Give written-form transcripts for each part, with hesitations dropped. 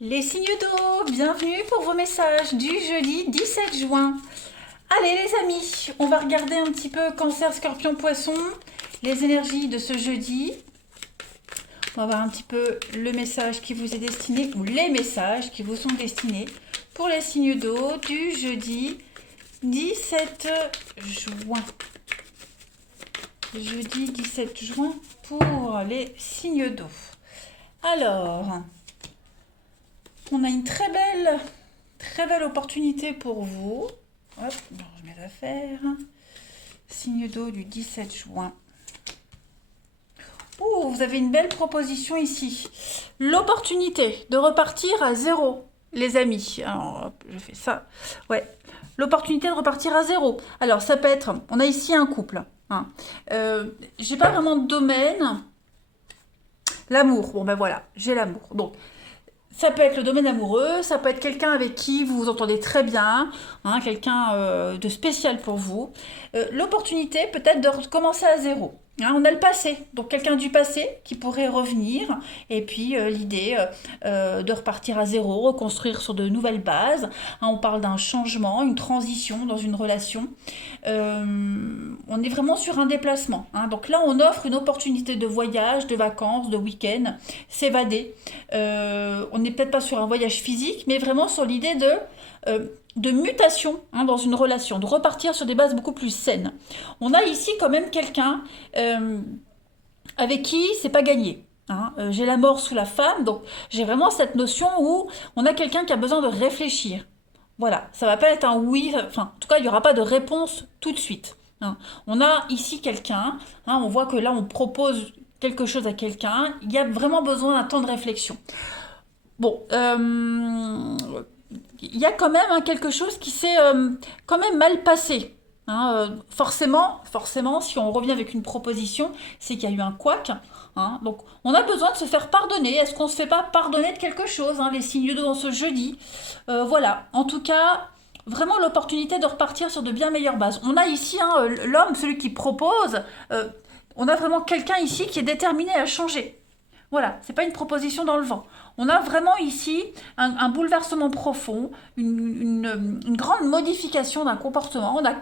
Les signes d'eau, bienvenue pour vos messages du jeudi 17 juin. Allez les amis, on va regarder un petit peu Cancer, Scorpion, Poisson, les énergies de ce jeudi. On va voir un petit peu le message qui vous est destiné ou les messages qui vous sont destinés pour les signes d'eau du jeudi 17 juin. Jeudi 17 juin pour les signes d'eau. Alors, on a une très belle opportunité pour vous. Hop, je range mes affaires. Signe d'eau du 17 juin. Oh, vous avez une belle proposition ici. L'opportunité de repartir à zéro, les amis. Alors, hop, je fais ça. Ouais, l'opportunité de repartir à zéro. Alors, ça peut être, on a ici un couple. Hein. J'ai pas vraiment de domaine. L'amour, bon ben voilà, j'ai l'amour. Donc, ça peut être le domaine amoureux, ça peut être quelqu'un avec qui vous vous entendez très bien, hein, quelqu'un de spécial pour vous. L'opportunité peut-être de recommencer à zéro. Hein, on a le passé, donc quelqu'un du passé qui pourrait revenir, et puis l'idée de repartir à zéro, reconstruire sur de nouvelles bases. Hein, on parle d'un changement, une transition dans une relation. On est vraiment sur un déplacement. Hein, donc là, on offre une opportunité de voyage, de vacances, de week-end, s'évader. On n'est peut-être pas sur un voyage physique, mais vraiment sur l'idée de mutation, hein, dans une relation, de repartir sur des bases beaucoup plus saines. On a ici quand même quelqu'un avec qui c'est pas gagné. Hein. J'ai la mort sous la femme, donc j'ai vraiment cette notion où on a quelqu'un qui a besoin de réfléchir. Voilà, ça va pas être un oui, enfin, en tout cas, il n'y aura pas de réponse tout de suite. Hein. On a ici quelqu'un, hein, on voit que là, on propose quelque chose à quelqu'un, il y a vraiment besoin d'un temps de réflexion. Bon, il y a quand même hein, quelque chose qui s'est quand même mal passé. Hein, forcément, si on revient avec une proposition, c'est qu'il y a eu un couac. Hein, donc, on a besoin de se faire pardonner. Est-ce qu'on ne se fait pas pardonner de quelque chose hein, les signes d'eau dans ce jeudi. Voilà. En tout cas, vraiment l'opportunité de repartir sur de bien meilleures bases. On a ici hein, l'homme, celui qui propose. On a vraiment quelqu'un ici qui est déterminé à changer. Voilà, c'est pas une proposition dans le vent. On a vraiment ici un bouleversement profond, une grande modification d'un comportement. On a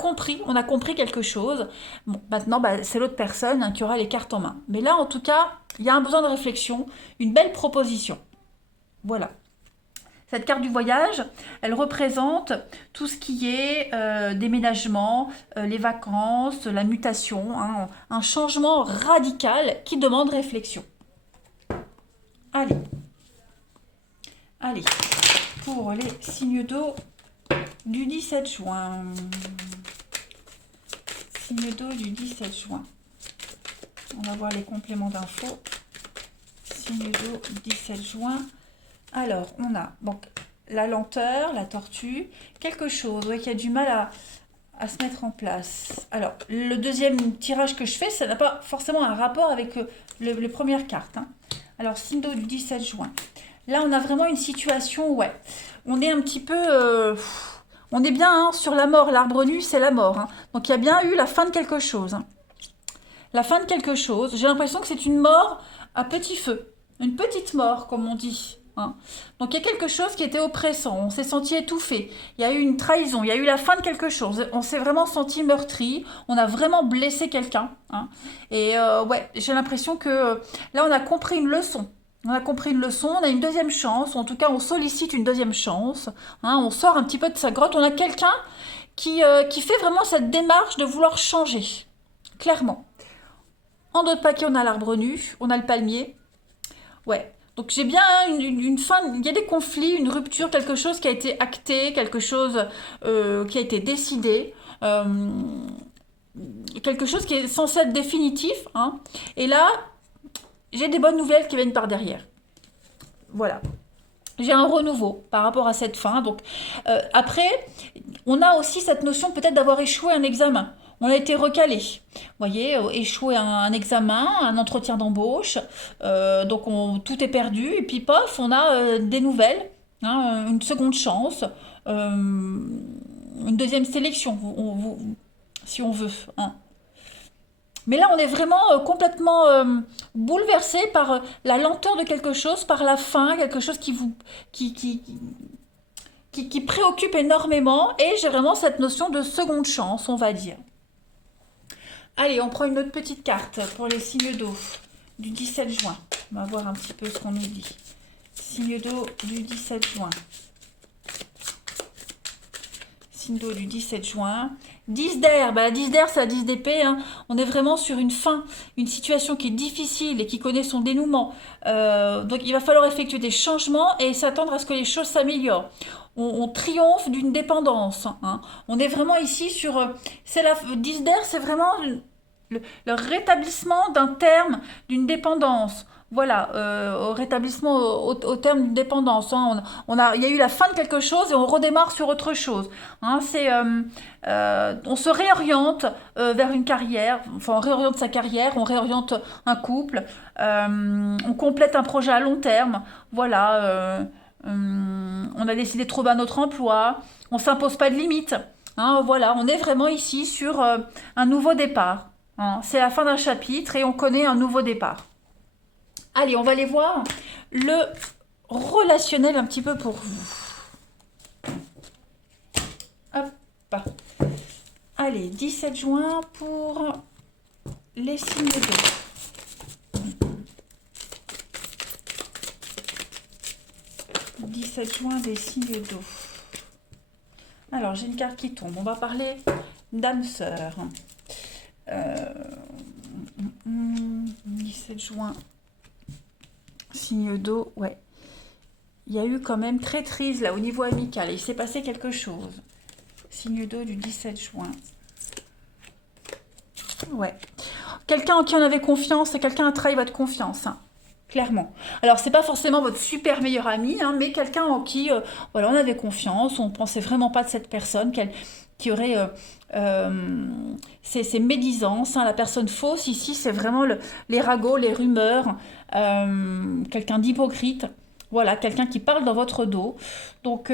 compris quelque chose. Bon, maintenant, bah, c'est l'autre personne hein, qui aura les cartes en main. Mais là, en tout cas, il y a un besoin de réflexion, une belle proposition. Voilà. Cette carte du voyage, elle représente tout ce qui est déménagement, les vacances, la mutation, hein, un changement radical qui demande réflexion. Allez. Allez, pour les signes d'eau du 17 juin. Signes d'eau du 17 juin. On va voir les compléments d'infos. Signes d'eau 17 juin. Alors, on a donc la lenteur, la tortue, quelque chose ouais, qui a du mal à se mettre en place. Alors, le deuxième tirage que je fais, ça n'a pas forcément un rapport avec les premières cartes. Hein. Alors, signe d'eau du 17 juin. Là, on a vraiment une situation, ouais. On est un petit peu... on est bien hein, sur la mort. L'arbre nu, c'est la mort. Hein. Donc, il y a bien eu la fin de quelque chose. Hein. La fin de quelque chose. J'ai l'impression que c'est une mort à petit feu. Une petite mort, comme on dit. Hein. Donc, il y a quelque chose qui était oppressant. On s'est senti étouffé. Il y a eu une trahison. Il y a eu la fin de quelque chose. On s'est vraiment senti meurtri. On a vraiment blessé quelqu'un. Hein. Et ouais, j'ai l'impression que là, on a compris une leçon. On a compris une leçon, on a une deuxième chance, ou en tout cas on sollicite une deuxième chance, hein, on sort un petit peu de sa grotte, on a quelqu'un qui fait vraiment cette démarche de vouloir changer, clairement. En d'autres paquets, on a l'arbre nu, on a le palmier, ouais. Donc j'ai bien une fin, il y a des conflits, une rupture, quelque chose qui a été acté, quelque chose qui a été décidé, quelque chose qui est censé être définitif, hein. Et là, j'ai des bonnes nouvelles qui viennent par derrière. Voilà. J'ai un renouveau par rapport à cette fin. Donc, après, on a aussi cette notion peut-être d'avoir échoué un examen. On a été recalé. Vous voyez, échoué un examen, un entretien d'embauche. Donc, tout est perdu. Et puis, pof, on a des nouvelles, hein, une seconde chance, une deuxième sélection, si on veut. Hein. Mais là, on est vraiment complètement bouleversé par la lenteur de quelque chose, par la fin, quelque chose qui vous, qui préoccupe énormément. Et j'ai vraiment cette notion de seconde chance, on va dire. Allez, on prend une autre petite carte pour les signes d'eau du 17 juin. On va voir un petit peu ce qu'on nous dit. Signe d'eau du 17 juin. Signe d'eau du 17 juin. 10 d'air, bah, la 10 d'air, c'est la 10 d'épée. Hein. On est vraiment sur une fin, une situation qui est difficile et qui connaît son dénouement. Donc il va falloir effectuer des changements et s'attendre à ce que les choses s'améliorent. On triomphe d'une dépendance. Hein. On est vraiment ici sur... c'est la 10 d'air, c'est vraiment le rétablissement d'un terme, d'une dépendance. Voilà, au rétablissement au terme d'une dépendance. Hein. Il y a eu la fin de quelque chose et on redémarre sur autre chose. Hein. On se réoriente vers une carrière, enfin on réoriente sa carrière, on réoriente un couple, on complète un projet à long terme. Voilà, on a décidé de trouver un autre emploi, on s'impose pas de limites. Hein. Voilà, on est vraiment ici sur un nouveau départ. Hein. C'est la fin d'un chapitre et on connaît un nouveau départ. Allez, on va aller voir le relationnel un petit peu pour vous. Hop. Allez, 17 juin pour les signes d'eau. 17 juin des signes d'eau. Alors, j'ai une carte qui tombe. On va parler d'âme sœur. 17 juin. Signe d'eau, ouais. Il y a eu quand même traîtrise là au niveau amical. Il s'est passé quelque chose. Signe d'eau du 17 juin. Ouais. Quelqu'un en qui on avait confiance, et quelqu'un a trahi votre confiance. Hein. Clairement. Alors, c'est pas forcément votre super meilleur ami, hein, mais quelqu'un en qui voilà, on avait confiance, on pensait vraiment pas de cette personne, qui aurait ces médisances. Hein, la personne fausse, ici, c'est vraiment les ragots, les rumeurs, quelqu'un d'hypocrite. Voilà, quelqu'un qui parle dans votre dos. Donc,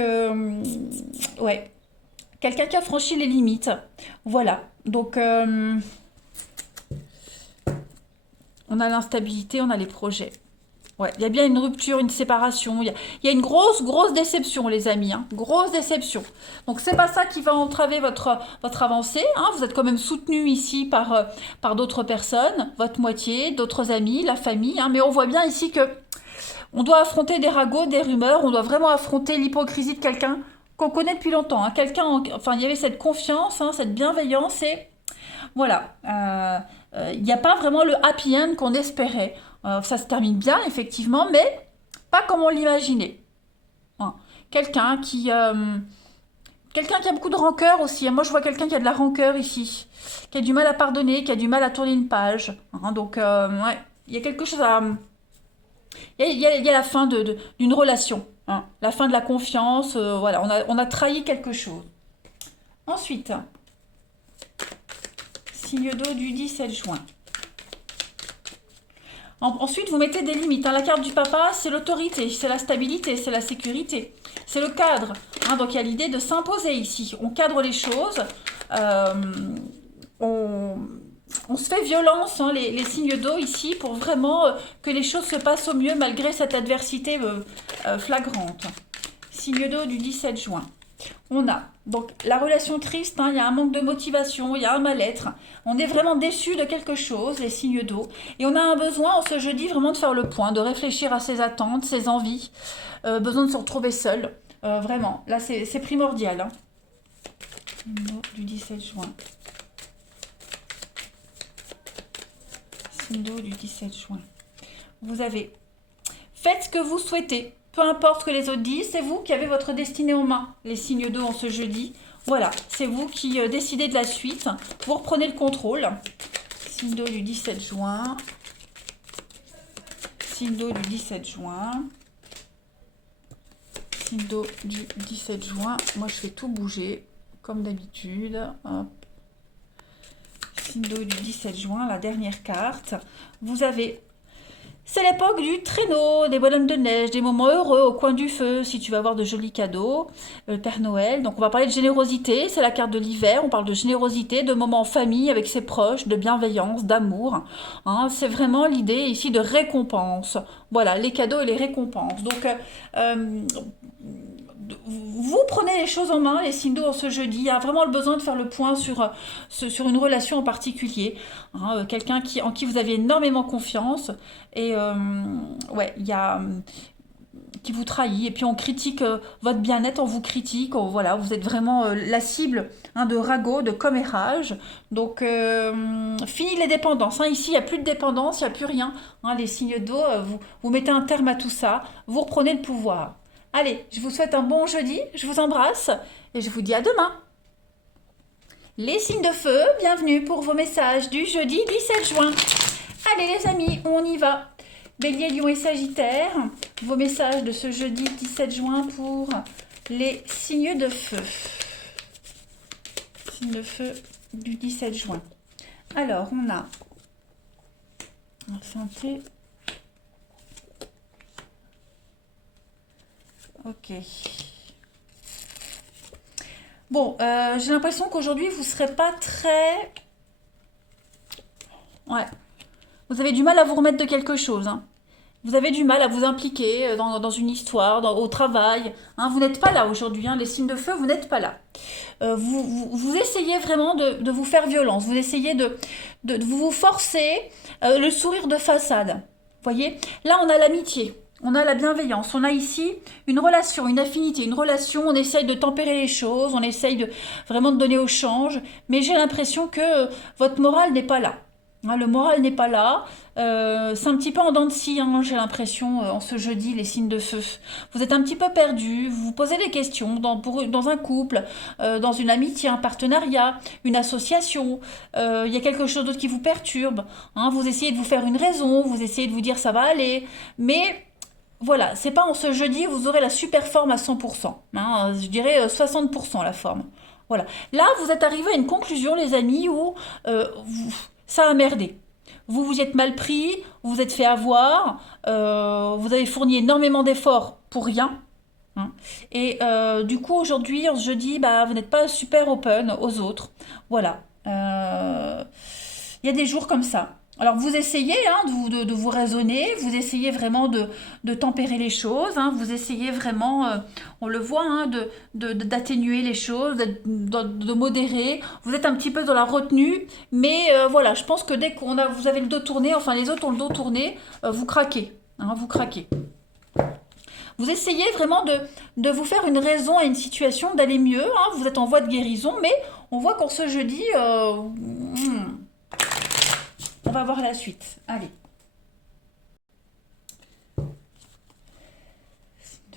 ouais. Quelqu'un qui a franchi les limites. Voilà. Donc, on a l'instabilité, on a les projets. Ouais, il y a bien une rupture, une séparation. Il y a une grosse déception, les amis. Hein, grosse déception. Donc, c'est pas ça qui va entraver votre avancée. Hein, vous êtes quand même soutenu ici par d'autres personnes, votre moitié, d'autres amis, la famille. Hein, mais on voit bien ici que on doit affronter des ragots, des rumeurs. On doit vraiment affronter l'hypocrisie de quelqu'un qu'on connaît depuis longtemps. Hein, enfin, il y avait cette confiance, hein, cette bienveillance et voilà. Il n'y a pas vraiment le happy end qu'on espérait. Ça se termine bien, effectivement, mais pas comme on l'imaginait. Hein. Quelqu'un qui a beaucoup de rancœur aussi. Moi, je vois quelqu'un qui a de la rancœur ici, qui a du mal à pardonner, qui a du mal à tourner une page. Hein. Donc, ouais, il y a quelque chose à... Il y a la fin d'une relation. Hein. La fin de la confiance. Voilà, on a trahi quelque chose. Ensuite, signe d'eau du 17 juin. Ensuite, vous mettez des limites. Hein. La carte du papa, c'est l'autorité, c'est la stabilité, c'est la sécurité, c'est le cadre. Hein. Donc, il y a l'idée de s'imposer ici. On cadre les choses. On se fait violence, hein, les signes d'eau ici, pour vraiment que les choses se passent au mieux malgré cette adversité flagrante. Signe d'eau du 17 juin. On a donc la relation triste, hein, il y a un manque de motivation, il y a un mal-être. On est vraiment déçu de quelque chose, les signes d'eau. Et on a un besoin, en ce jeudi, vraiment de faire le point, de réfléchir à ses attentes, ses envies. Besoin de se retrouver seul. Vraiment, là, c'est primordial. Hein. Signe d'eau du 17 juin. Signe d'eau du 17 juin. Vous avez... Faites ce que vous souhaitez. Peu importe ce que les autres disent, c'est vous qui avez votre destinée en main, les signes d'eau en ce jeudi. Voilà, c'est vous qui décidez de la suite. Vous reprenez le contrôle. Signe d'eau du 17 juin. Signe d'eau du 17 juin. Signe d'eau du 17 juin. Moi, je fais tout bouger, comme d'habitude. Hop. Signe d'eau du 17 juin, la dernière carte. Vous avez C'est l'époque du traîneau, des bonhommes de neige, des moments heureux au coin du feu, si tu vas avoir de jolis cadeaux, le Père Noël. Donc on va parler de générosité, c'est la carte de l'hiver, on parle de générosité, de moments en famille avec ses proches, de bienveillance, d'amour. Hein, c'est vraiment l'idée ici de récompense. Voilà, les cadeaux et les récompenses. Donc vous prenez les choses en main, les signes d'eau, en ce jeudi. Il y a vraiment le besoin de faire le point sur une relation en particulier. Hein, quelqu'un en qui vous avez énormément confiance. Et ouais, il y a qui vous trahit. Et puis on critique votre bien-être, on vous critique. Voilà, vous êtes vraiment la cible hein, de ragots, de commérage. Donc fini les dépendances. Hein. Ici, il n'y a plus de dépendance, il n'y a plus rien. Hein, les signes d'eau, vous mettez un terme à tout ça. Vous reprenez le pouvoir. Allez, je vous souhaite un bon jeudi, je vous embrasse et je vous dis à demain. Les signes de feu, bienvenue pour vos messages du jeudi 17 juin. Allez les amis, on y va. Bélier, Lion et Sagittaire, vos messages de ce jeudi 17 juin pour les signes de feu. Signes de feu du 17 juin. Alors, on a en santé. Ok. Bon, j'ai l'impression qu'aujourd'hui, vous ne serez pas très... Ouais. Vous avez du mal à vous remettre de quelque chose. Hein. Vous avez du mal à vous impliquer dans une histoire, au travail. Hein. Vous n'êtes pas là aujourd'hui. Hein. Les signes de feu, vous n'êtes pas là. Vous essayez vraiment de vous faire violence. Vous essayez de vous forcer le sourire de façade. Vous voyez? Là, on a l'amitié. On a la bienveillance, on a ici une relation, une affinité, une relation, on essaye de tempérer les choses, on essaye vraiment de donner au change, mais j'ai l'impression que votre morale n'est pas là. Hein, le moral n'est pas là, c'est un petit peu en dents de scie, hein, j'ai l'impression, en ce jeudi, les signes de feu. Vous êtes un petit peu perdu, vous vous posez des questions dans un couple, dans une amitié, un partenariat, une association, il y a quelque chose d'autre qui vous perturbe, hein, vous essayez de vous faire une raison, vous essayez de vous dire ça va aller, mais... Voilà, c'est pas en ce jeudi vous aurez la super forme à 100%. Hein, je dirais 60% la forme. Voilà. Là, vous êtes arrivé à une conclusion, les amis, où ça a merdé. Vous vous y êtes mal pris, vous vous êtes fait avoir, vous avez fourni énormément d'efforts pour rien. Hein. Et du coup, aujourd'hui, en ce jeudi, bah, vous n'êtes pas super open aux autres. Voilà. Il y a des jours comme ça. Alors vous essayez hein, de vous raisonner, vous essayez vraiment de tempérer les choses, hein, vous essayez vraiment, on le voit, hein, d'atténuer les choses, de modérer. Vous êtes un petit peu dans la retenue, mais voilà, je pense que dès vous avez le dos tourné, enfin les autres ont le dos tourné, vous craquez, hein, vous craquez. Vous essayez vraiment de vous faire une raison à une situation, d'aller mieux, hein, vous êtes en voie de guérison, mais on voit qu'en ce jeudi... on va voir la suite. Allez. De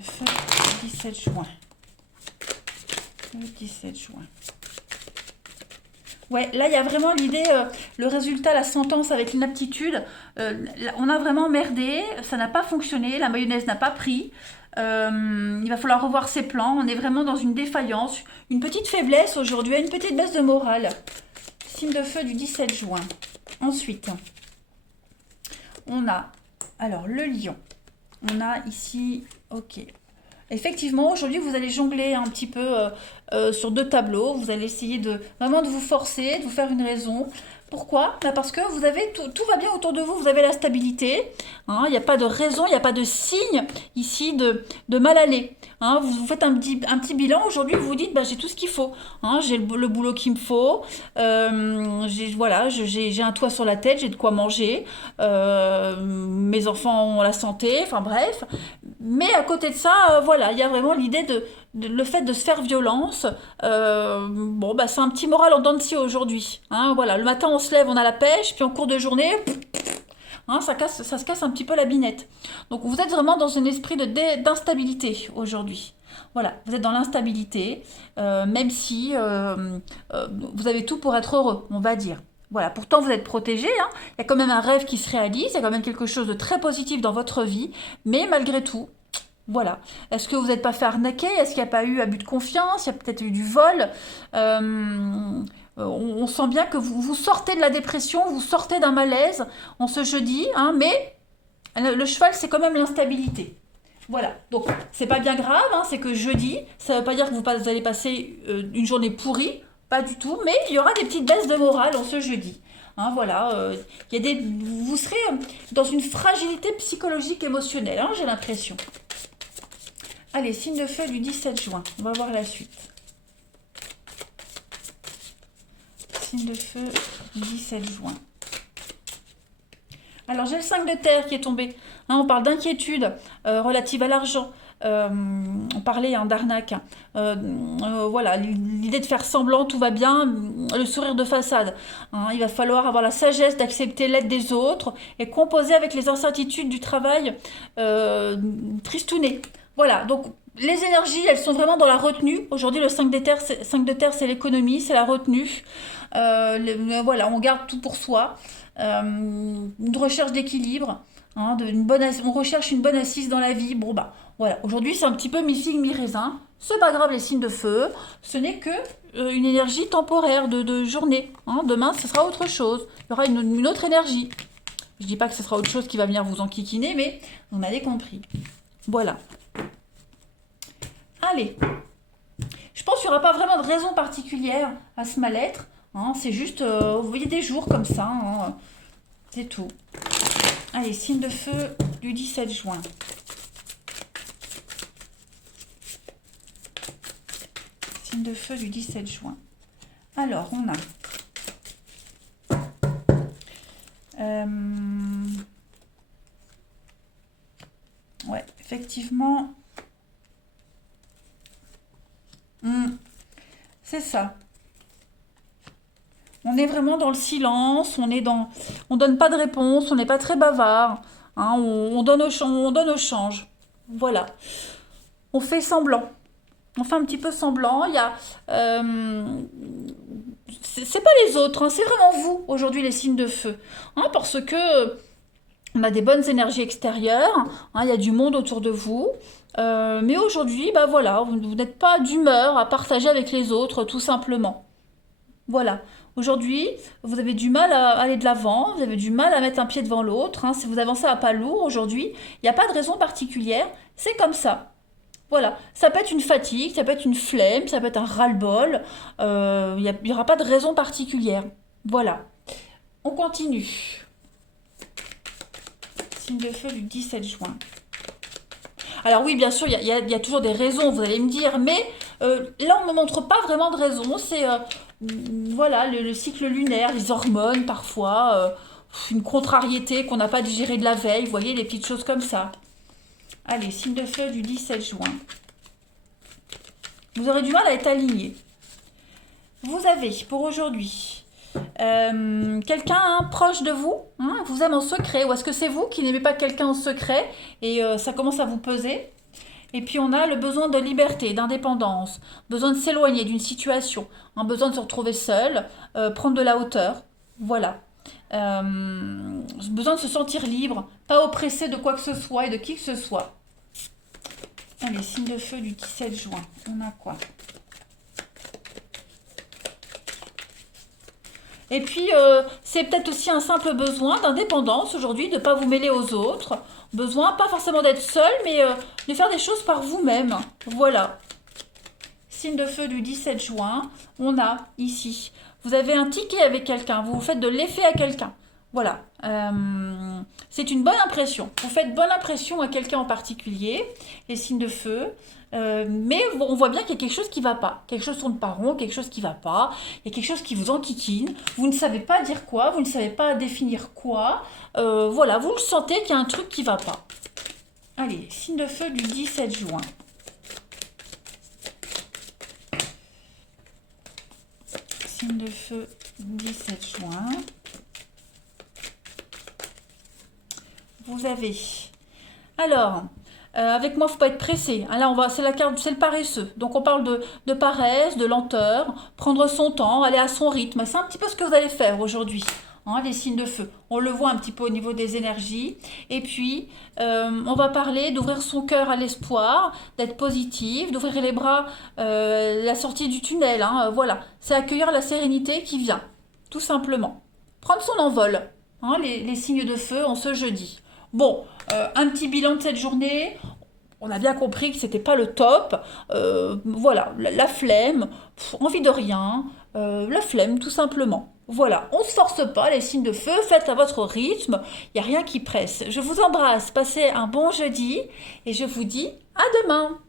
feu, le 17 juin. Le 17 juin. Ouais, là, il y a vraiment l'idée, le résultat, la sentence avec l'inaptitude. On a vraiment merdé, ça n'a pas fonctionné, la mayonnaise n'a pas pris. Il va falloir revoir ses plans. On est vraiment dans une défaillance, une petite faiblesse aujourd'hui, une petite baisse de morale. Signe de feu du 17 juin. Ensuite, on a alors le lion. On a ici, ok. Effectivement, aujourd'hui, vous allez jongler un petit peu sur deux tableaux. Vous allez essayer vraiment de vous forcer, de vous faire une raison. Pourquoi? Bah parce que vous avez tout va bien autour de vous, vous avez la stabilité. Hein, il n'y a pas de raison, il n'y a pas de signe ici de mal aller. Hein, vous faites un petit bilan. Aujourd'hui, vous vous dites, bah, j'ai tout ce qu'il faut. Hein, j'ai le boulot qu'il me faut. Voilà, j'ai un toit sur la tête, j'ai de quoi manger. Mes enfants ont la santé. Enfin bref. Mais à côté de ça, voilà, il y a vraiment l'idée le fait de se faire violence. Bon, bah, c'est un petit moral en dents de scie aujourd'hui. Hein, voilà, le matin, on se lève, on a la pêche, puis en cours de journée, hein, ça se casse un petit peu la binette. Donc, vous êtes vraiment dans un esprit d'instabilité aujourd'hui. Voilà, vous êtes dans l'instabilité, même si vous avez tout pour être heureux, on va dire. Voilà, pourtant vous êtes protégé, hein. Il y a quand même un rêve qui se réalise, il y a quand même quelque chose de très positif dans votre vie, mais malgré tout, voilà. Est-ce que vous n'êtes pas fait arnaquer? Est-ce qu'il n'y a pas eu abus de confiance? Il y a peut-être eu du vol. On sent bien que vous sortez de la dépression, vous sortez d'un malaise en ce jeudi, hein, mais Le cheval, c'est quand même l'instabilité. Voilà, donc c'est pas bien grave, hein, c'est que jeudi, ça veut pas dire que vous allez passer une journée pourrie, pas du tout, mais il y aura des petites baisses de morale en ce jeudi. Hein, voilà, il y a vous serez dans une fragilité psychologique émotionnelle, hein, j'ai l'impression. Allez, signe de feu du 17 juin, on va voir la suite. Signe de feu du 17 juin. Alors j'ai le 5 de terre qui est tombé. Hein, on parle d'inquiétude relative à l'argent. On parlait d'arnaque. Voilà, l'idée de faire semblant, tout va bien, le sourire de façade. Hein, il va falloir avoir la sagesse d'accepter l'aide des autres et composer avec les incertitudes du travail tristouné. Voilà, donc les énergies, elles sont vraiment dans la retenue. Aujourd'hui, le 5 de terre, c'est l'économie, c'est la retenue. Voilà, on garde tout pour soi. Une recherche d'équilibre, hein, on recherche une bonne assise dans la vie. Bon bah voilà, aujourd'hui c'est un petit peu mi-figue, mi-raisin. C'est pas grave les signes de feu, ce n'est que une énergie temporaire de journée. Hein. Demain ce sera autre chose, il y aura une autre énergie. Je dis pas que ce sera autre chose qui va venir vous enquiquiner, mais vous m'avez compris. Voilà. Allez, je pense qu'il n'y aura pas vraiment de raison particulière à ce mal-être. Hein, c'est juste, vous voyez des jours comme ça, hein, c'est tout. Allez, signe de feu du 17 juin. Signe de feu du 17 juin. Alors, on a... ouais, effectivement... c'est ça. On est vraiment dans le silence, on donne pas de réponse, on n'est pas très bavard, hein, on donne au change. Voilà. On fait semblant. On fait un petit peu semblant. Il y a, c'est pas les autres, hein, c'est vraiment vous aujourd'hui les signes de feu, hein, parce que on a des bonnes énergies extérieures, hein, il y a du monde autour de vous. Mais aujourd'hui, bah voilà, vous n'êtes pas d'humeur à partager avec les autres, tout simplement. Voilà. Aujourd'hui, vous avez du mal à aller de l'avant, vous avez du mal à mettre un pied devant l'autre. Hein. Si vous avancez à pas lourd aujourd'hui, il n'y a pas de raison particulière. C'est comme ça. Voilà. Ça peut être une fatigue, ça peut être une flemme, ça peut être un ras-le-bol. Il n'y aura pas de raison particulière. Voilà. On continue. Signe de feu du 17 juin. Alors oui, bien sûr, il y a toujours des raisons, vous allez me dire, mais là, on ne me montre pas vraiment de raison. C'est voilà, le cycle lunaire, les hormones parfois, une contrariété qu'on n'a pas digérée de la veille, vous voyez, des petites choses comme ça. Allez, signe de feu du 17 juin. Vous aurez du mal à être aligné. Vous avez pour aujourd'hui quelqu'un proche de vous, hein, vous aime en secret, ou est-ce que c'est vous qui n'aimez pas quelqu'un en secret et ça commence à vous peser? Et puis on a le besoin de liberté, d'indépendance, besoin de s'éloigner d'une situation, un besoin de se retrouver seul, prendre de la hauteur, voilà. Besoin de se sentir libre, pas oppressé de quoi que ce soit et de qui que ce soit. Allez, signe de feu du 17 juin, on a quoi? Et puis, c'est peut-être aussi un simple besoin d'indépendance aujourd'hui, de ne pas vous mêler aux autres. Besoin, pas forcément d'être seul, mais de faire des choses par vous-même. Voilà. Signe de feu du 17 juin, on a ici. Vous avez un ticket avec quelqu'un, vous faites de l'effet à quelqu'un. Voilà. C'est une bonne impression. Vous faites bonne impression à quelqu'un en particulier, les signes de feu. Mais on voit bien qu'il y a quelque chose qui ne va pas. Quelque chose tourne pas rond, quelque chose qui ne va pas. Il y a quelque chose qui vous enquiquine. Vous ne savez pas dire quoi, vous ne savez pas définir quoi. Voilà, vous le sentez qu'il y a un truc qui ne va pas. Allez, signe de feu du 17 juin. Signe de feu 17 juin. Vous avez... Alors... avec moi, il ne faut pas être pressé. Hein, là, c'est la carte, c'est le paresseux. Donc, on parle de paresse, de lenteur, prendre son temps, aller à son rythme. C'est un petit peu ce que vous allez faire aujourd'hui. Hein, les signes de feu. On le voit un petit peu au niveau des énergies. Et puis, on va parler d'ouvrir son cœur à l'espoir, d'être positif, d'ouvrir les bras, la sortie du tunnel. Hein, voilà, c'est accueillir la sérénité qui vient, tout simplement. Prendre son envol. Hein, les signes de feu en ce jeudi. Bon, un petit bilan de cette journée. On a bien compris que c'était pas le top. Voilà, la flemme, envie de rien, la flemme tout simplement. Voilà, on se force pas, les signes de feu, faites à votre rythme, il n'y a rien qui presse. Je vous embrasse, passez un bon jeudi et je vous dis à demain.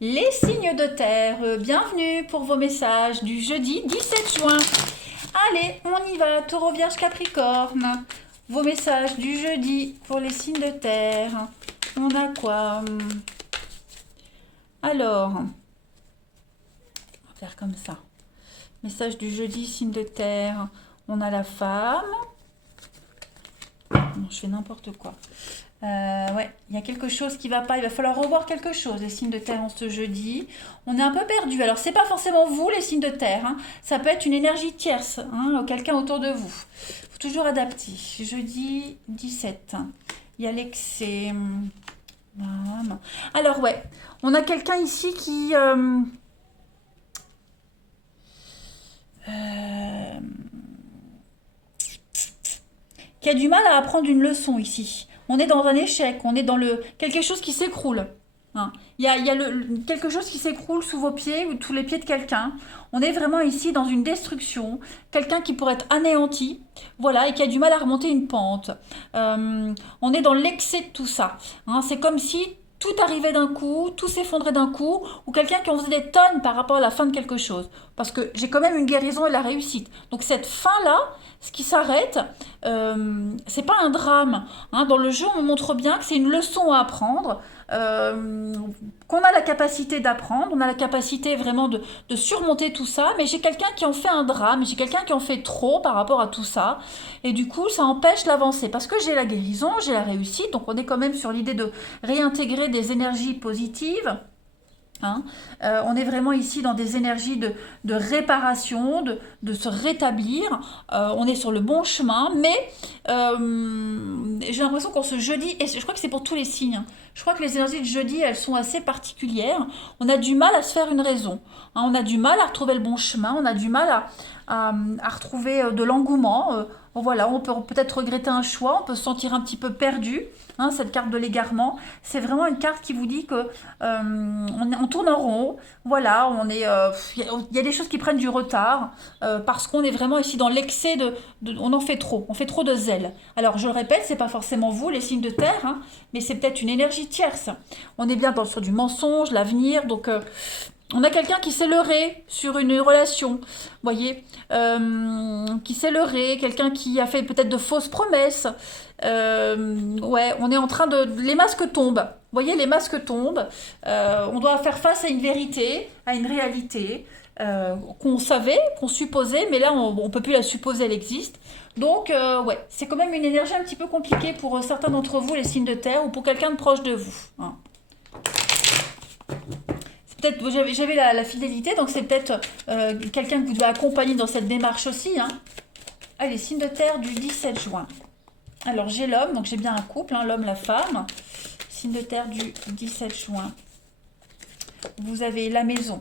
Les signes de terre, bienvenue pour vos messages du jeudi 17 juin. Allez, on y va, Taureau, Vierge, Capricorne. Vos messages du jeudi pour les signes de terre. On a quoi? Alors, on va faire comme ça. Message du jeudi, signe de terre. On a la femme. Non, je fais n'importe quoi. Ouais, il y a quelque chose qui va pas. Il va falloir revoir quelque chose, les signes de terre en ce jeudi. On est un peu perdu. Alors, c'est pas forcément vous, les signes de terre. Hein. Ça peut être une énergie tierce, hein, quelqu'un autour de vous. Faut toujours adapter. Jeudi 17. Il y a l'excès. Alors, ouais, on a quelqu'un ici qui a du mal à apprendre une leçon ici. On est dans un échec, on est dans quelque chose qui s'écroule. Hein. Il y a quelque chose qui s'écroule sous vos pieds ou sous les pieds de quelqu'un. On est vraiment ici dans une destruction. Quelqu'un qui pourrait être anéanti, voilà, et qui a du mal à remonter une pente. On est dans l'excès de tout ça. Hein. C'est comme si tout arrivait d'un coup, tout s'effondrait d'un coup, ou quelqu'un qui en faisait des tonnes par rapport à la fin de quelque chose. Parce que j'ai quand même une guérison et la réussite. Donc cette fin-là, ce qui s'arrête, c'est pas un drame. Hein. Dans le jeu, on me montre bien que c'est une leçon à apprendre, qu'on a la capacité d'apprendre, on a la capacité vraiment de surmonter tout ça, mais j'ai quelqu'un qui en fait un drame, j'ai quelqu'un qui en fait trop par rapport à tout ça, et du coup, ça empêche l'avancée. Parce que j'ai la guérison, j'ai la réussite, donc on est quand même sur l'idée de réintégrer des énergies positives. Hein. On est vraiment ici dans des énergies de réparation, de se rétablir. On est sur le bon chemin, mais j'ai l'impression qu'en ce jeudi, et je crois que c'est pour tous les signes, hein, je crois que les énergies de jeudi, elles sont assez particulières. On a du mal à se faire une raison. Hein, on a du mal à retrouver le bon chemin, on a du mal à retrouver de l'engouement. Voilà, on peut peut-être regretter un choix, on peut se sentir un petit peu perdu. Hein, cette carte de l'égarement, c'est vraiment une carte qui vous dit que on tourne en rond. Voilà, il y a des choses qui prennent du retard parce qu'on est vraiment ici dans l'excès on en fait trop, on fait trop de zèle. Alors je le répète, c'est pas forcément vous, les signes de terre, hein, mais c'est peut-être une énergie tierce. On est bien sur du mensonge, l'avenir, donc on a quelqu'un qui s'est leurré sur une relation, voyez, qui s'est leurré, quelqu'un qui a fait peut-être de fausses promesses. Ouais, on est en train les masques tombent. Vous voyez, les masques tombent. On doit faire face à une vérité, à une réalité qu'on savait, qu'on supposait, mais là, on ne peut plus la supposer, elle existe. Donc, ouais, c'est quand même une énergie un petit peu compliquée pour certains d'entre vous, les signes de terre, ou pour quelqu'un de proche de vous. Hein. Peut-être j'avais la fidélité, donc c'est peut-être quelqu'un que vous devez accompagner dans cette démarche aussi. Hein. Allez, signe de terre du 17 juin. Alors j'ai l'homme, donc j'ai bien un couple, hein, l'homme, la femme. Signe de terre du 17 juin. Vous avez la maison.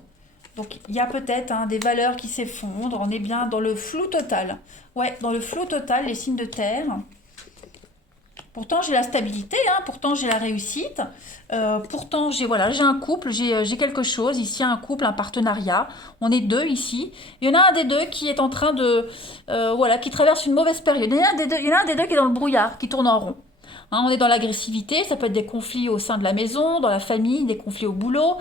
Donc il y a peut-être des valeurs qui s'effondrent. On est bien dans le flou total. Ouais, dans le flou total, les signes de terre. Pourtant, j'ai la stabilité, hein, pourtant, j'ai la réussite, pourtant, j'ai un couple, j'ai quelque chose. Ici, il y a un couple, un partenariat. On est deux ici. Il y en a un des deux qui est en train qui traverse une mauvaise période. Il y en a un des deux qui est dans le brouillard, qui tourne en rond. Hein, on est dans l'agressivité, ça peut être des conflits au sein de la maison, dans la famille, des conflits au boulot,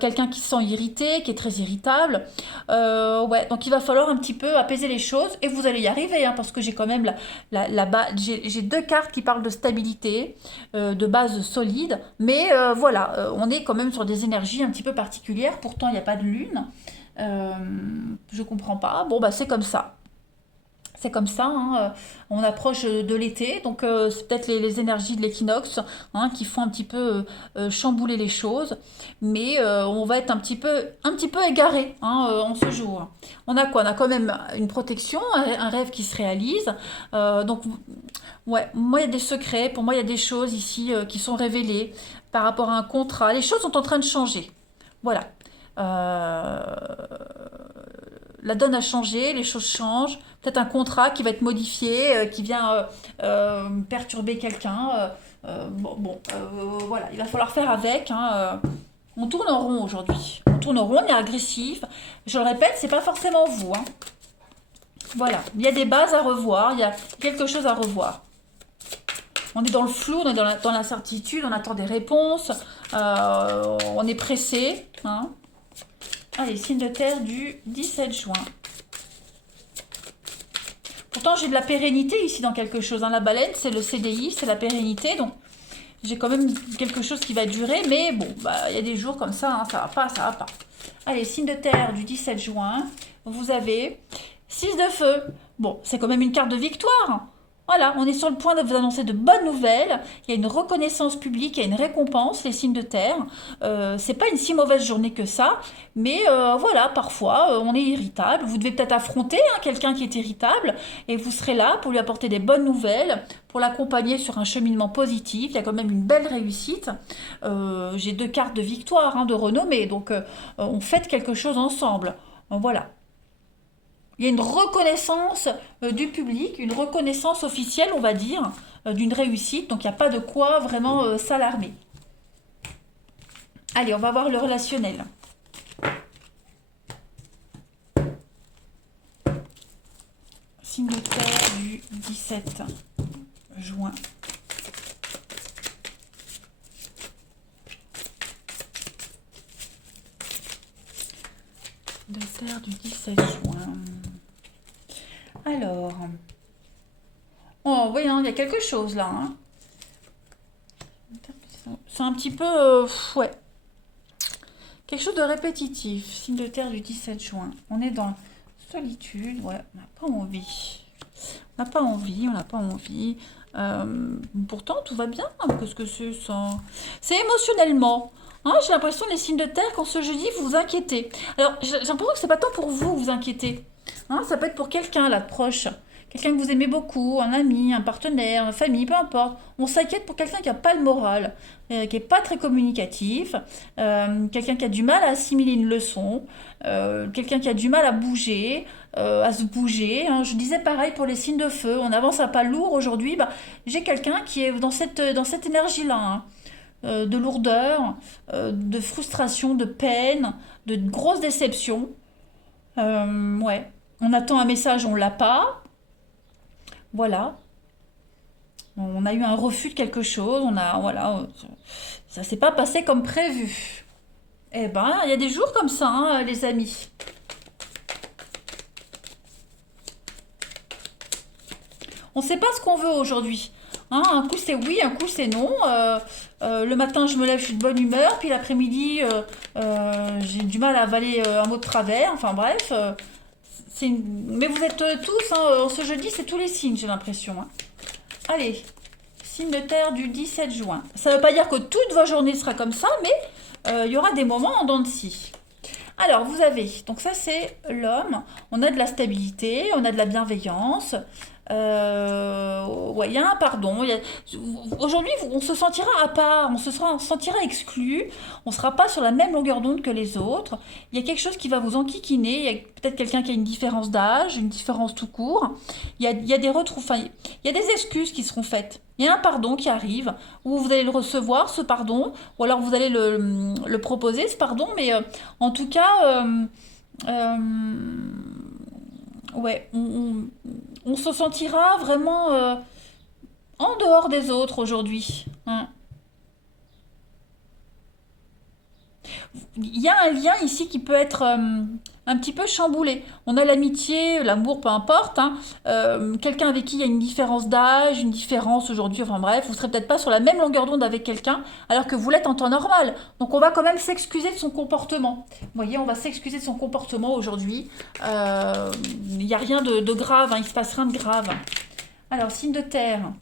quelqu'un qui se sent irrité, qui est très irritable. Ouais, donc il va falloir un petit peu apaiser les choses et vous allez y arriver, hein, parce que j'ai quand même j'ai deux cartes qui parlent de stabilité, de base solide, mais voilà, on est quand même sur des énergies un petit peu particulières. Pourtant, il n'y a pas de lune. Je comprends pas. Bon, bah c'est comme ça. C'est comme ça, hein. On approche de l'été, donc c'est peut-être les énergies de l'équinoxe, hein, qui font un petit peu chambouler les choses, mais on va être un petit peu égaré, hein, en ce jour. On a quoi? On a quand même une protection, un rêve qui se réalise, donc ouais, moi il y a des secrets, pour moi il y a des choses ici qui sont révélées par rapport à un contrat. Les choses sont en train de changer, voilà. la donne a changé, les choses changent. Peut-être un contrat qui va être modifié, qui vient perturber quelqu'un. Voilà, il va falloir faire avec. Hein. On tourne en rond aujourd'hui. On tourne en rond, on est agressif. Je le répète, c'est pas forcément vous. Hein. Voilà, il y a des bases à revoir, il y a quelque chose à revoir. On est dans le flou, on est dans l'incertitude, on attend des réponses, on est pressé. Hein. Allez, signe de terre du 17 juin. Pourtant, j'ai de la pérennité ici dans quelque chose. Hein. La baleine, c'est le CDI, c'est la pérennité. Donc, j'ai quand même quelque chose qui va durer. Mais bon, bah, il y a des jours comme ça, hein, ça va pas, ça va pas. Allez, signe de terre du 17 juin. Vous avez 6 de feu. Bon, c'est quand même une carte de victoire. Voilà, on est sur le point de vous annoncer de bonnes nouvelles. Il y a une reconnaissance publique, il y a une récompense, les signes de terre. C'est pas une si mauvaise journée que ça, mais voilà, parfois on est irritable. Vous devez peut-être affronter quelqu'un qui est irritable et vous serez là pour lui apporter des bonnes nouvelles, pour l'accompagner sur un cheminement positif. Il y a quand même une belle réussite. J'ai 2 cartes de victoire, de renommée, donc on fête quelque chose ensemble. Voilà. Il y a une reconnaissance du public, une reconnaissance officielle, on va dire, d'une réussite. Donc, il n'y a pas de quoi vraiment s'alarmer. Allez, on va voir le relationnel. Signe de terre du 17 juin. De terre du 17 juin. Alors, oh, voyons, il y a quelque chose là. Hein. C'est un petit peu, ouais, quelque chose de répétitif. Signe de terre du 17 juin. On est dans la solitude, ouais, on n'a pas envie. On n'a pas envie, on n'a pas envie. Pourtant, tout va bien. Qu'est-ce que c'est ça? C'est émotionnellement. Hein, j'ai l'impression les signes de terre, quand ce jeudi, vous vous inquiétez. Alors, j'ai l'impression que c'est pas tant pour vous vous inquiéter. Hein, ça peut être pour quelqu'un là de proche. Quelqu'un que vous aimez beaucoup, un ami, un partenaire, une famille, peu importe. On s'inquiète pour quelqu'un qui n'a pas le moral, qui n'est pas très communicatif, quelqu'un qui a du mal à assimiler une leçon, quelqu'un qui a du mal à bouger, à se bouger. Hein. Je disais pareil pour les signes de feu. On avance à pas lourd aujourd'hui. Bah, j'ai quelqu'un qui est dans cette énergie-là. Hein. De lourdeur, de frustration, de peine, de grosses déceptions. Ouais. On attend un message, on l'a pas. Voilà. On a eu un refus de quelque chose. Voilà, ça s'est pas passé comme prévu. Eh ben, il y a des jours comme ça, hein, les amis. On ne sait pas ce qu'on veut aujourd'hui. Hein, un coup c'est oui, un coup c'est non. Le matin je me lève, je suis de bonne humeur, puis l'après-midi j'ai du mal à avaler un mot de travers. Enfin bref, mais vous êtes tous, hein, ce jeudi c'est tous les signes j'ai l'impression. Hein. Allez, signe de terre du 17 juin. Ça ne veut pas dire que toute votre journée sera comme ça, mais il y aura des moments en dents de scie. Alors, vous avez, donc ça c'est l'homme, on a de la stabilité, on a de la bienveillance, ouais, il y a un pardon. Aujourd'hui, on se sentira à part, on se sentira exclu, on ne sera pas sur la même longueur d'onde que les autres. Il y a quelque chose qui va vous enquiquiner, il y a peut-être quelqu'un qui a une différence d'âge, une différence tout court. Il y a des retrouvailles, il y a des excuses qui seront faites. Il y a un pardon qui arrive, où vous allez le recevoir, ce pardon, ou alors vous allez le proposer, ce pardon, mais en tout cas, ouais, on se sentira vraiment en dehors des autres aujourd'hui. Hein. Il y a un lien ici qui peut être un petit peu chamboulé. On a l'amitié, l'amour, peu importe. Hein. Quelqu'un avec qui il y a une différence d'âge, une différence aujourd'hui, enfin bref, vous ne serez peut-être pas sur la même longueur d'onde avec quelqu'un alors que vous l'êtes en temps normal. Donc on va quand même s'excuser de son comportement. Vous voyez, on va s'excuser de son comportement aujourd'hui. Il n'y a rien de grave, hein, il ne se passe rien de grave. Alors, signe de terre.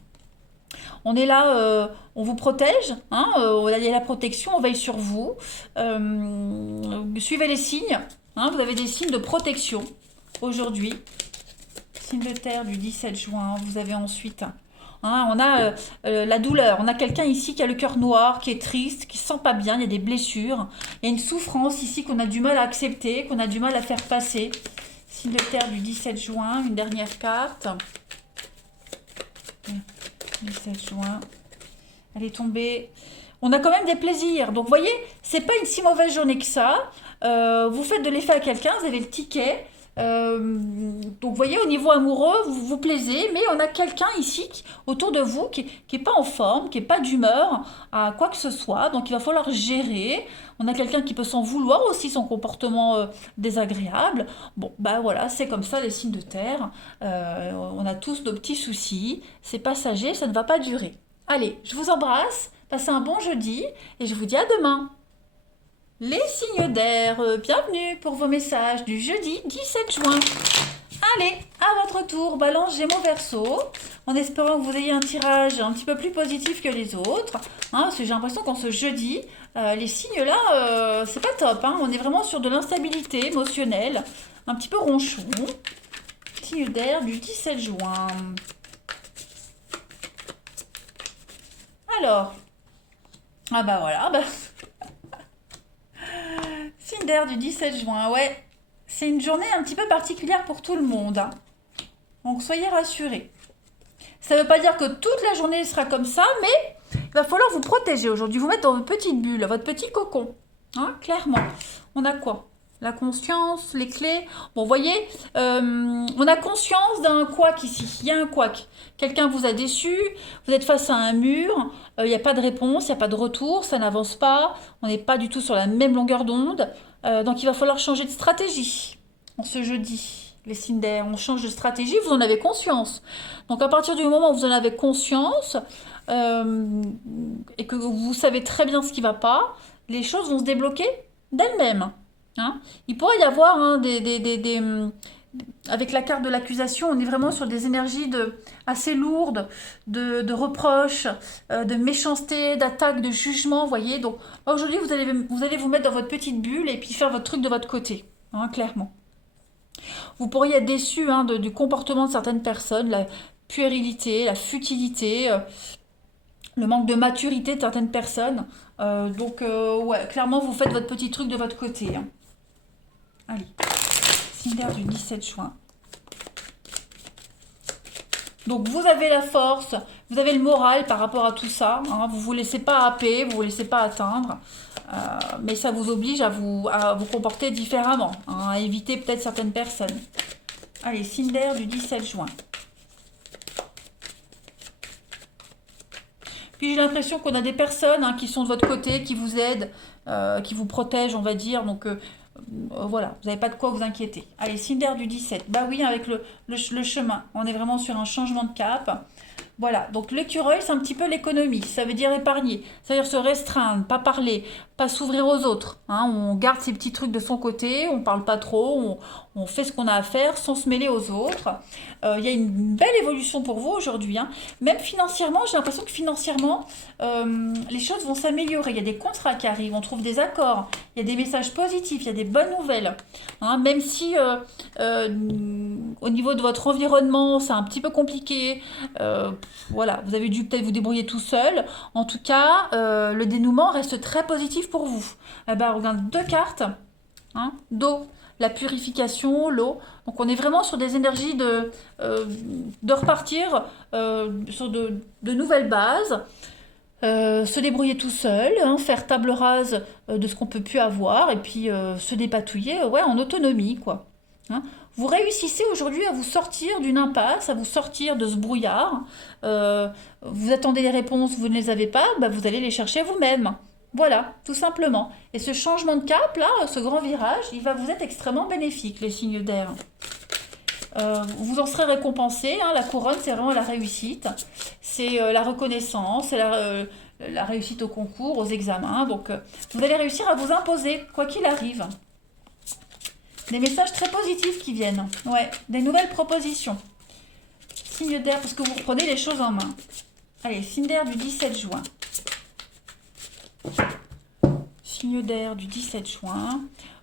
On est là, on vous protège, hein, il y a la protection, on veille sur vous. Suivez les signes, hein, vous avez des signes de protection aujourd'hui. Signe de terre du 17 juin, vous avez ensuite, hein, on a la douleur, on a quelqu'un ici qui a le cœur noir, qui est triste, qui se sent pas bien, il y a des blessures, il y a une souffrance ici qu'on a du mal à accepter, qu'on a du mal à faire passer. Signe de terre du 17 juin, une dernière carte. 17 juin. Elle est tombée. On a quand même des plaisirs. Donc, vous voyez, c'est pas une si mauvaise journée que ça. Vous faites de l'effet à quelqu'un, vous avez le ticket. Donc, vous voyez, au niveau amoureux, vous vous plaisez, mais on a quelqu'un ici autour de vous qui est pas en forme, qui est pas d'humeur à quoi que ce soit. Donc, il va falloir gérer. On a quelqu'un qui peut s'en vouloir aussi, son comportement désagréable. Bon, bah voilà, c'est comme ça les signes de terre. On a tous nos petits soucis. C'est passager, ça ne va pas durer. Allez, je vous embrasse. Passez un bon jeudi et je vous dis à demain. Les signes d'air, bienvenue pour vos messages du jeudi 17 juin. Allez, à votre tour, Balance, Gémeaux, Verseau, en espérant que vous ayez un tirage un petit peu plus positif que les autres. Hein, parce que j'ai l'impression qu'en ce jeudi, les signes là, c'est pas top. Hein, on est vraiment sur de l'instabilité émotionnelle, un petit peu ronchon. Signe d'air du 17 juin. Alors, ah bah voilà, signe d'air du 17 juin, ouais. C'est une journée un petit peu particulière pour tout le monde. Hein. Donc soyez rassurés. Ça ne veut pas dire que toute la journée sera comme ça, mais il va falloir vous protéger aujourd'hui, vous mettre dans votre petite bulle, votre petit cocon. Hein, clairement. On a quoi? La conscience, les clés. Bon, vous voyez, on a conscience d'un couac ici. Il y a un couac. Quelqu'un vous a déçu, vous êtes face à un mur, il n'y a pas de réponse, il n'y a pas de retour, ça n'avance pas, on n'est pas du tout sur la même longueur d'onde. Donc il va falloir changer de stratégie en ce jeudi. Les signes d'air, on change de stratégie, vous en avez conscience. Donc à partir du moment où vous en avez conscience et que vous savez très bien ce qui ne va pas, les choses vont se débloquer d'elles-mêmes. Hein. Il pourrait y avoir avec la carte de l'accusation, on est vraiment sur des énergies assez lourdes, de reproches, de méchanceté, d'attaque, de jugement, vous voyez. Donc aujourd'hui, vous allez vous mettre dans votre petite bulle et puis faire votre truc de votre côté, hein, clairement. Vous pourriez être déçu du comportement de certaines personnes, la puérilité, la futilité, le manque de maturité de certaines personnes. Ouais, clairement, vous faites votre petit truc de votre côté. Hein. Allez, signe d'air du 17 juin. Donc vous avez la force, vous avez le moral par rapport à tout ça. Hein, vous ne vous laissez pas happer, vous ne vous laissez pas atteindre. Mais ça vous oblige à vous comporter différemment, hein, à éviter peut-être certaines personnes. Allez, signe d'air du 17 juin. Puis j'ai l'impression qu'on a des personnes qui sont de votre côté, qui vous aident, qui vous protègent, on va dire. Donc voilà, vous n'avez pas de quoi vous inquiéter. Allez, signe d'air du 17. Bah oui, avec le chemin. On est vraiment sur un changement de cap. Voilà, donc l'écureuil, c'est un petit peu l'économie. Ça veut dire épargner, ça veut dire se restreindre, pas parler, pas s'ouvrir aux autres. Hein. On garde ses petits trucs de son côté, on parle pas trop, on fait ce qu'on a à faire sans se mêler aux autres. Il y a une belle évolution pour vous aujourd'hui. Hein. Même financièrement, j'ai l'impression que financièrement, les choses vont s'améliorer. Il y a des contrats qui arrivent, on trouve des accords, il y a des messages positifs, il y a des bonnes nouvelles. Hein. Même si au niveau de votre environnement, c'est un petit peu compliqué. Voilà, vous avez dû peut-être vous débrouiller tout seul. En tout cas, le dénouement reste très positif pour vous. Eh ben, on regarde deux cartes. Hein, d'eau, la purification, l'eau. Donc on est vraiment sur des énergies de repartir sur de nouvelles bases. Se débrouiller tout seul, hein, faire table rase de ce qu'on peut plus avoir et puis se dépatouiller ouais, en autonomie, quoi. Hein. Vous réussissez aujourd'hui à vous sortir d'une impasse, à vous sortir de ce brouillard. Vous attendez les réponses, vous ne les avez pas, bah vous allez les chercher vous-même. Voilà, tout simplement. Et ce changement de cap, là, ce grand virage, il va vous être extrêmement bénéfique, les signes d'air. Vous en serez récompensé. Hein, la couronne, c'est vraiment la réussite. C'est la reconnaissance, c'est la réussite au concours, aux examens. Donc, vous allez réussir à vous imposer, quoi qu'il arrive. Des messages très positifs qui viennent. Ouais, des nouvelles propositions. Signe d'air, parce que vous reprenez les choses en main. Allez, signe d'air du 17 juin. Signe d'air du 17 juin.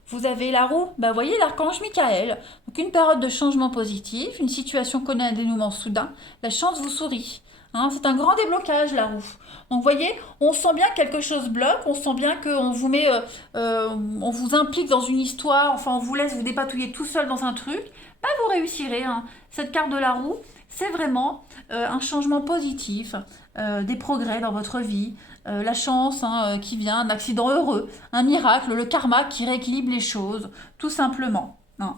Vous avez la roue, bah, voyez l'archange Michael. Donc une période de changement positif, une situation connaît un dénouement soudain, la chance vous sourit. hein. C'est un grand déblocage, la roue. Donc, vous voyez, on sent bien que quelque chose bloque, on sent bien qu'on vous met, on vous implique dans une histoire, enfin, on vous laisse vous dépatouiller tout seul dans un truc. Bah, vous réussirez, hein. Cette carte de la roue, c'est vraiment un changement positif, des progrès dans votre vie, la chance, hein, qui vient, un accident heureux, un miracle, le karma qui rééquilibre les choses, tout simplement, hein.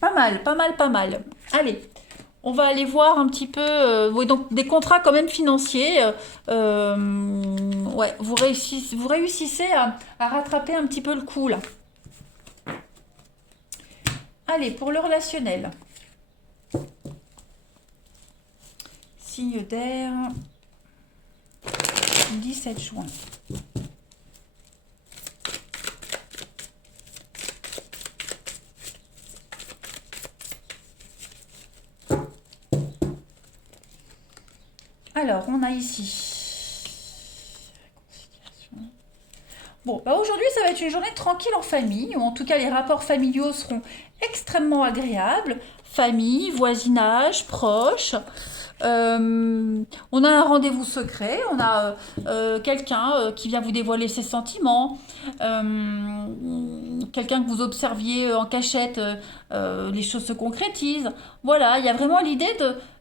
Pas mal, pas mal, pas mal. Allez, on va aller voir un petit peu, oui, donc des contrats quand même financiers. Ouais, vous réussissez à rattraper un petit peu le coup là. Allez, pour le relationnel. Signe d'air, 17 juin. Alors, on a ici. Bon, bah aujourd'hui, ça va être une journée tranquille en famille, ou en tout cas, les rapports familiaux seront extrêmement agréables. Famille, voisinage, proches. On a un rendez-vous secret, on a quelqu'un qui vient vous dévoiler ses sentiments, quelqu'un que vous observiez en cachette, les choses se concrétisent. Voilà, il y a vraiment l'idée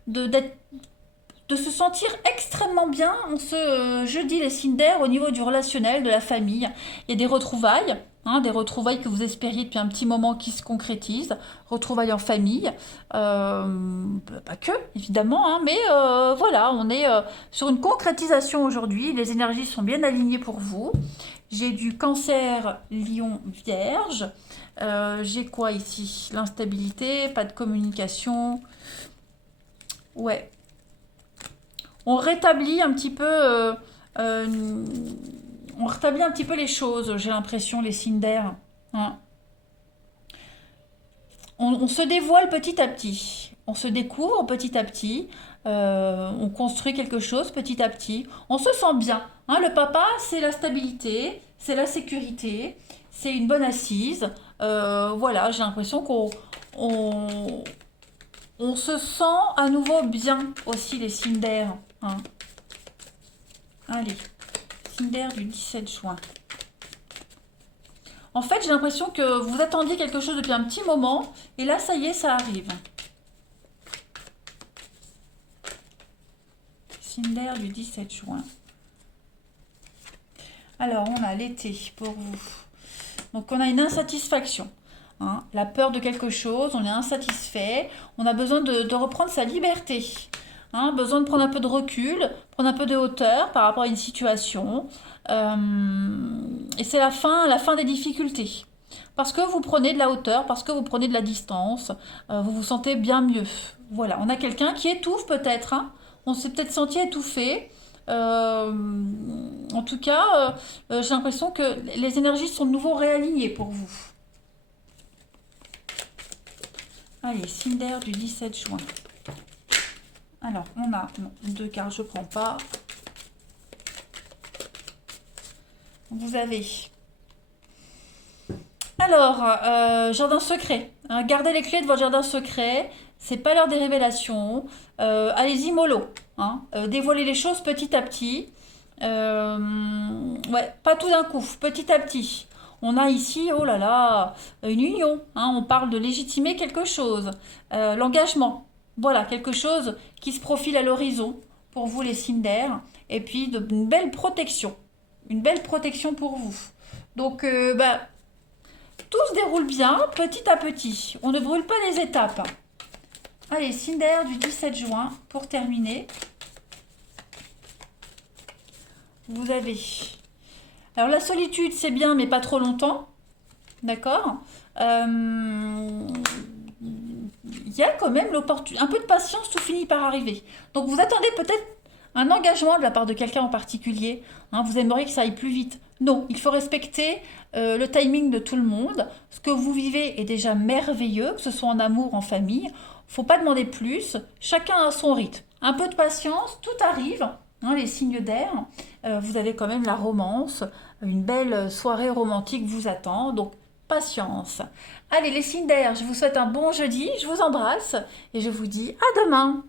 de se sentir extrêmement bien en ce jeudi les signes d'air au niveau du relationnel, de la famille. Il y a des retrouvailles, hein, des retrouvailles que vous espériez depuis un petit moment qui se concrétisent, retrouvailles en famille, pas que évidemment, hein, mais voilà, on est sur une concrétisation aujourd'hui, les énergies sont bien alignées pour vous. J'ai du cancer, lion, vierge. J'ai quoi ici? L'instabilité, pas de communication. Ouais, on rétablit un petit peu, euh, on rétablit un petit peu les choses, j'ai l'impression, les signes d'air, hein. On se dévoile petit à petit, on se découvre petit à petit, on construit quelque chose petit à petit, on se sent bien, hein. Le papa, c'est la stabilité, c'est la sécurité, c'est une bonne assise. Voilà, j'ai l'impression on, on se sent à nouveau bien aussi, les signes d'air, hein. Allez, signe d'air du 17 juin. En fait, j'ai l'impression que vous attendiez quelque chose depuis un petit moment, et là, ça y est, ça arrive. Signe d'air du 17 juin. Alors, on a l'été pour vous. Donc, on a une insatisfaction, hein, la peur de quelque chose, on est insatisfait, on a besoin de reprendre sa liberté. Hein, besoin de prendre un peu de recul, prendre un peu de hauteur par rapport à une situation. Et c'est la fin des difficultés. Parce que vous prenez de la hauteur, parce que vous prenez de la distance, vous vous sentez bien mieux. Voilà, on a quelqu'un qui étouffe peut-être, hein. On s'est peut-être senti étouffé. En tout cas, j'ai l'impression que les énergies sont de nouveau réalignées pour vous. Allez, signe d'air du 17 juin. Alors, on a non, deux cartes, je ne prends pas. Vous avez... Alors, jardin secret, hein, gardez les clés de votre jardin secret. C'est pas l'heure des révélations. Allez-y mollo, hein, dévoilez les choses petit à petit. Ouais, pas tout d'un coup, petit à petit. On a ici, oh là là, une union, hein, on parle de légitimer quelque chose. L'engagement, voilà, quelque chose qui se profile à l'horizon pour vous les signes d'air. Et puis, une belle protection. Une belle protection pour vous. Donc, bah, tout se déroule bien, petit à petit. On ne brûle pas les étapes. Allez, signe d'air du 17 juin, pour terminer. Vous avez... Alors, la solitude, c'est bien, mais pas trop longtemps. D'accord. Il y a quand même l'opportunité, un peu de patience, tout finit par arriver. Donc vous attendez peut-être un engagement de la part de quelqu'un en particulier, hein, vous aimeriez que ça aille plus vite. Non, il faut respecter le timing de tout le monde. Ce que vous vivez est déjà merveilleux, que ce soit en amour, en famille. Faut pas demander plus, chacun a son rythme. Un peu de patience, tout arrive, hein, les signes d'air. Vous avez quand même la romance, une belle soirée romantique vous attend, donc patience. Allez, les signes d'air, je vous souhaite un bon jeudi, je vous embrasse et je vous dis à demain.